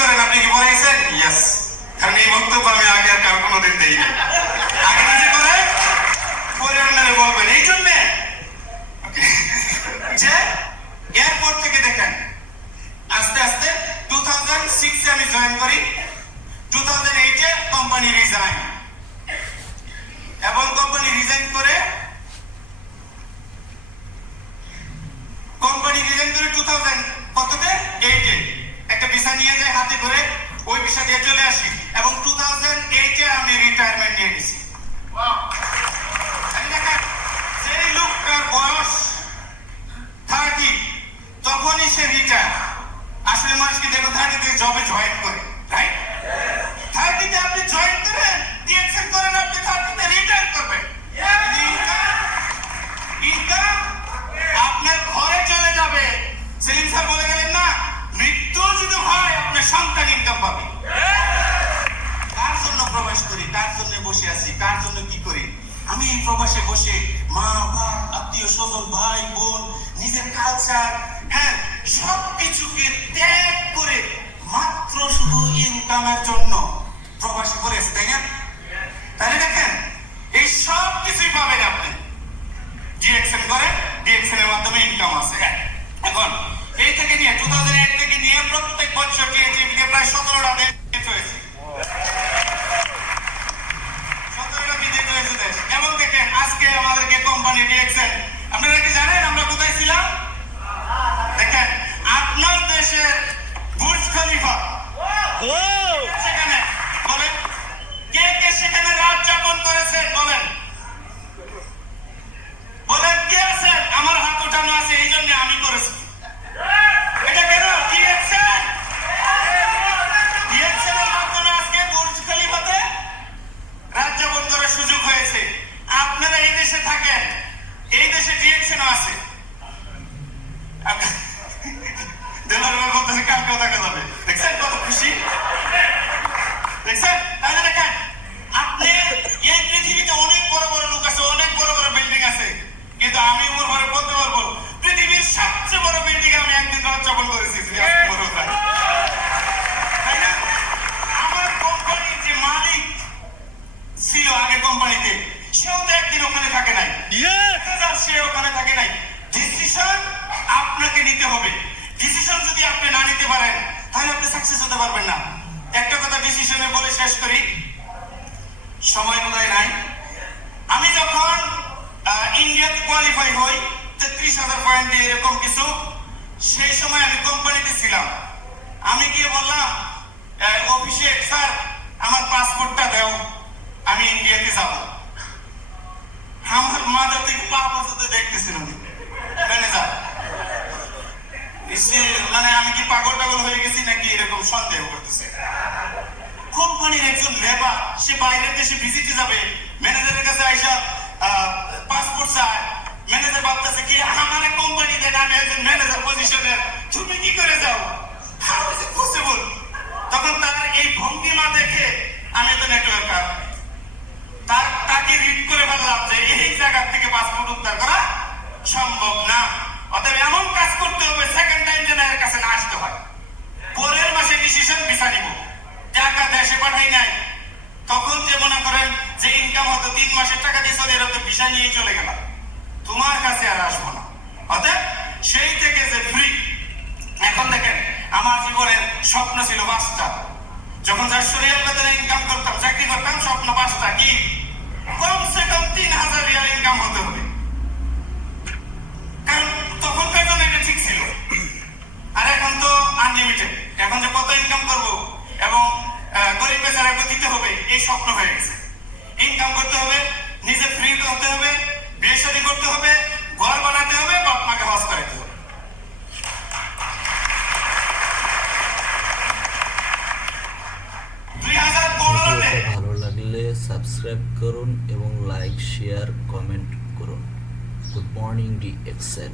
করেন, আপনি কি বলেছেন ইয়াস কারণ এই বক্তব্য আমি আগে আর কারও কোনোদিন দেই না আগে নিজে করে? পরে অন্যরা বলবেন। এই জন্যে। যে এরপর থেকে দেখেন ওই বিষয় দিয়ে চলে আসি এবং টু থাউজেন্ড এইটে আমি রিটায়ারমেন্ট নিয়ে নিছি। সেই লোকটার বয়স থার্টি তখনই সে রিটায়ার আসলে মানুষকে দেখো থার্টিতে জবে জয়েন করে। জন্য কি করি? আমি এই প্রবাসে বসে মা বাপ আত্মীয় স্বজন, ভাই, বোন, নিজের কালচার হ্যাঁ সবকিছুকে ত্যাগ করে মাত্র শুধু ইনকামের জন্য Oh! নিতে পারেন তাহলে আপনি সাকসেস হতে পারবেন না। একটা কথা ডিসিশনে বলে শেষ করি। সময় বোধহয় নাই। আমি যখন ইন্ডিয়াতে কোয়ালিফাই হই, তেত্রিশ হাজার পয়েন্ট দিয়ে এরকম কিছু, সেই সময় আমি কোম্পানিতে ছিলাম। আমি গিয়ে বললাম অফিসে স্যার, আমার পাসপোর্টটা দেও, আমি ইন্ডিয়াতে যাব। আমার মাথা থেকে পা পর্যন্ত দেখতেছিল ম্যানেজার মানে আমি কি পাগল টাগল হয়ে গেছি নাকি এরকম সন্দেহ করতেছে কোম্পানির একজন লেবার সে বাইরের দেশে ভিজিটে যাবে। ম্যানেজারের কাছে আইসা পাসপোর্ট চায়। ম্যানেজার ভাবতেছে কি, আমার কোম্পানি দেন আমি একজন ম্যানেজার পজিশনের তুমি কি করে যাও হাউ ইজ ইট পসিবল তখন তার এই ভঙ্গিমা দেখে আমি তো নেটওয়ার্কার তার তাকে রিড করে ফেললাম যে এই জায়গা থেকে পাসপোর্ট উদ্ধার করা সম্ভব না অতএব এমন কাজ করতে হবে সেকেন্ড টাইম যেন এর কাছে না আসতে হয় পরের মাসে ডিসিশন ভিসা নিব টাকা দেশে পাঠাই নাই তখন যে মনে করেন যে ইনকাম হতো তিন মাসের টাকা দিয়ে সৌদি নিয়ে চলে গেলাম। তোমার কাছে আর আসব না। অতএব সেই থেকে যে ফ্রি, এখন দেখেন আমার জীবনের স্বপ্ন ছিল পাঁচটা। যখন চারশো রিয়াল বেতনে ইনকাম করতাম, চাকরি করতাম, স্বপ্ন পাঁচটা কি? কমসে কম তিন হাজার রিয়াল ইনকাম হতে হবে। কারণ তখনকার জন্য এটা ঠিক ছিল। আর এখন তো আনলিমিটেড এখন যে কত ইনকাম করব এবং গরিব বেচারাকে দিতে হবে, এই স্বপ্ন হয়ে গেছে। ইনকাম করতে হবে নিজে ফ্রি হতে হবে, বিয়ে শাদি করতে হবে, ঘর বানাতে হবে, বাপ মাকে হজ করে হবে। ভালো লাগলে সাবস্ক্রাইব করুন এবং লাইক শেয়ার কমেন্ট করুন। Good morning D Excel